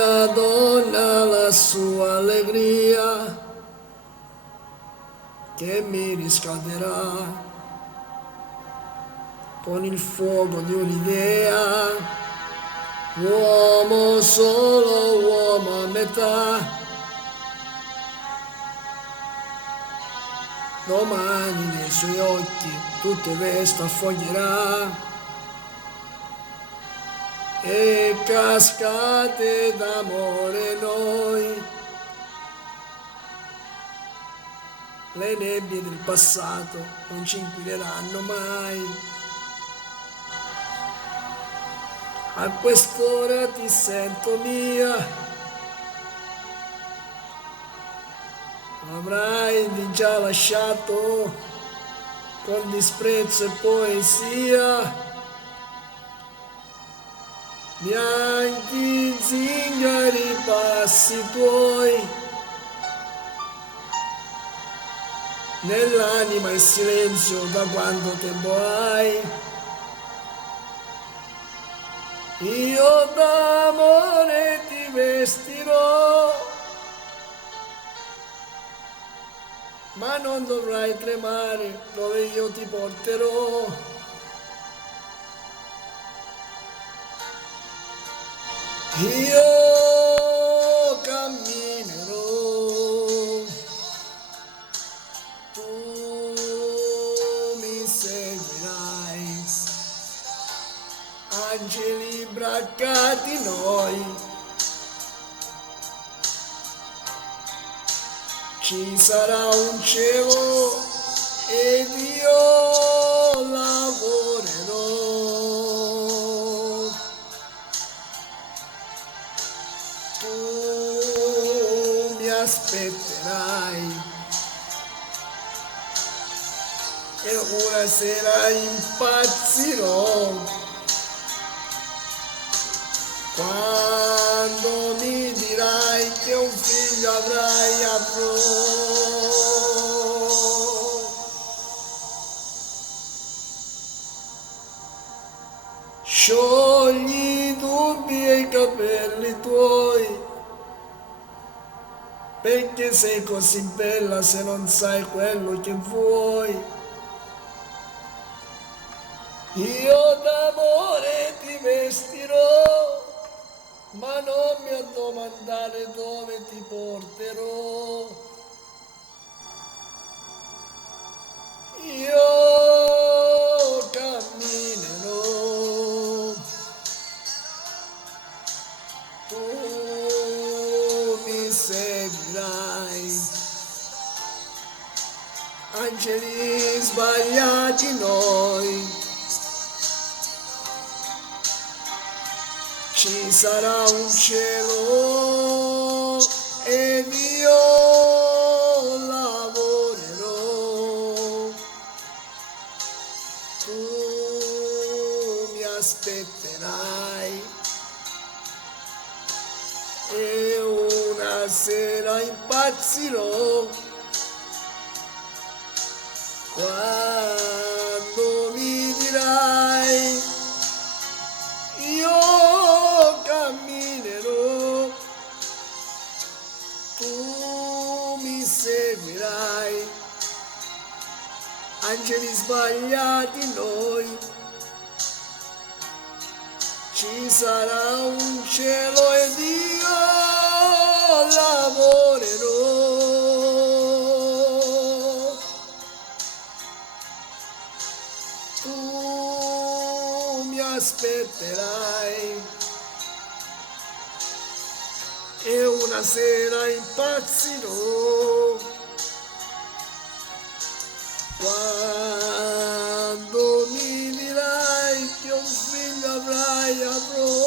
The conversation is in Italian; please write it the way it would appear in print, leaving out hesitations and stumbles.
mia donna la sua allegria che mi riscalderà con il fuoco di un'idea, uomo solo, uomo a metà. Domani nei suoi occhi tutto il resto affoglierà e cascate d'amore noi. Le nebbie del passato non ci inquineranno mai. A quest'ora ti sento mia. Avrai di già lasciato con disprezzo e poesia bianchi zingari passi tuoi, nell'anima il silenzio da quanto tempo hai. Io d'amore ti vestirò, ma non dovrai tremare dove io ti porterò. Io camminerò, tu mi seguirai, angeli braccati noi, ci sarà un cielo ed io lavorerò. Tu mi aspetterai e una sera impazzirò quando mi dirai che un figlio avrai avrò. Sciogli i dubbi e i capelli tuoi, perché sei così bella se non sai quello che vuoi. Io d'amore ti vestirò, ma non mi addomandare dove ti porterò. Io camminerò, tu mi seguirai, angeli sbagliati noi, ci sarà un cielo ed io lavorerò. Tu mi aspetterai e una sera impazzirò quando mi dirai io camminerò, tu mi seguirai, angeli sbagliati noi, ci sarà un cielo ed io lavorerò. Tu mi aspetterai e una sera impazzirò quando mi dirai che un figlio avrai avrò.